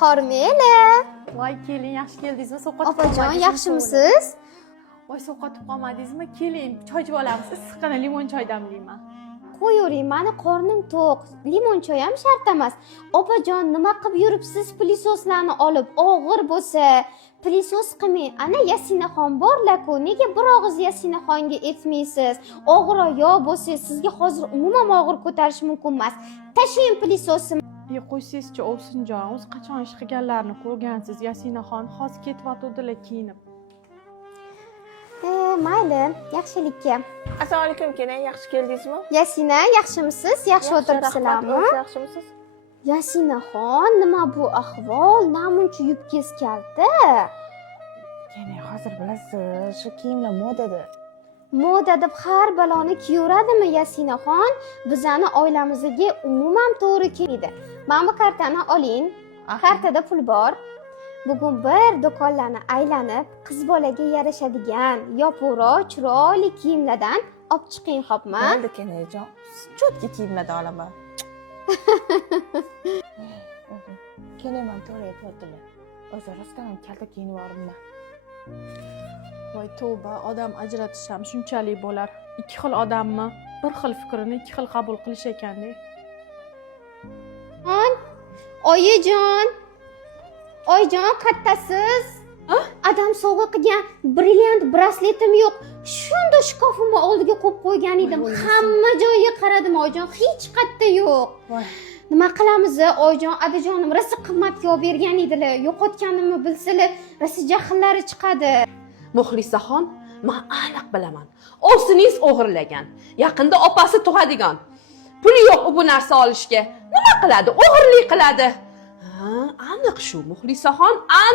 Hormela. Voy, keling, yaxshi keldingizmi? Sovqotib Opajon, yaxshimisiz? Voy, sovqotib qolmadingizmi? Keling, choy ichib olamiz. Issiqqina limon choy damlayman. Qo'yavering, mani qornim to'q. Limon choy ham shart emas. Opajon, nima qilib yuribsiz plisoslarni olib? Og'ir bo'lsa, plisos qilmang. Ana Yasinaxon bor-ku, nega bir og'iz Yasinaxonga etmaysiz? Og'ir oyoq bo'lsa, sizga hozir umuman og'ir ko'tarish mumkin emas. Tashlang plisosni. Qo'ysangizchi, Ovsinjon, o'zi qachon ish qilganlarini ko'rgansiz? Yasinaxon hozir ketyotgandilar kiyinib. Mayli, yaxshilikka. Assalomu alaykum, keling, yaxshi keldingizmi? Yasina, yaxshimisiz? Yaxshi o'tiribsizlarmi? Yaxshimisiz? Yasinaxon, nima bu ahvol? Namuncha yubkangiz kalta? Keling, hozir bilasiz, shu kiyimlar modada. Moda deb har baloni kiyaveradimi Yasinaxon? Bizani oilamizga umuman to'g'ri kelmaydi. Mana bu kartani oling. Kartada pul bor. Bugun bir do'konlarni aylanib, qiz bolaga yarashadigan, yopiqroq, chiroyli kiyimlardan olib chiqing, xo'pmi? Mayli, kenajon. Cho'tki kiyimlardan olaman. Kelayman, to'g'ri aytyaptilar. O'zi rostdan ham kalta kiyinib yuboribman. Voy, tavba, odam ajratish ham shunchalik bo'lar. Ikki xil odammi? Bir xil fikrni ikki xil qabul qilish ekanda. Oyijon. Oyijon, qattasiz? Adam sovg'a qilgan brilliant brasletim yo'q. Shunda shkafimni oldiga qo'yib qo'ygan edim. Hamma joyiga qaradim, oyijon, hech qayerda yo'q. Nima qilamiz, oyijon? Adajonim rosa qimmatga olib bergan edilar. Yo'qotganimni bilsalar, rosa jahllari chiqadi. Muxlisaxon, men aniq bilaman. Ovsiningiz o'g'irlagan. Yaqinda opasi tug'adigan. Puli yo'q bu narsa olishga. Nima qiladi? O'g'irlik qiladi. Aniq shu Muxlisaxon, aniq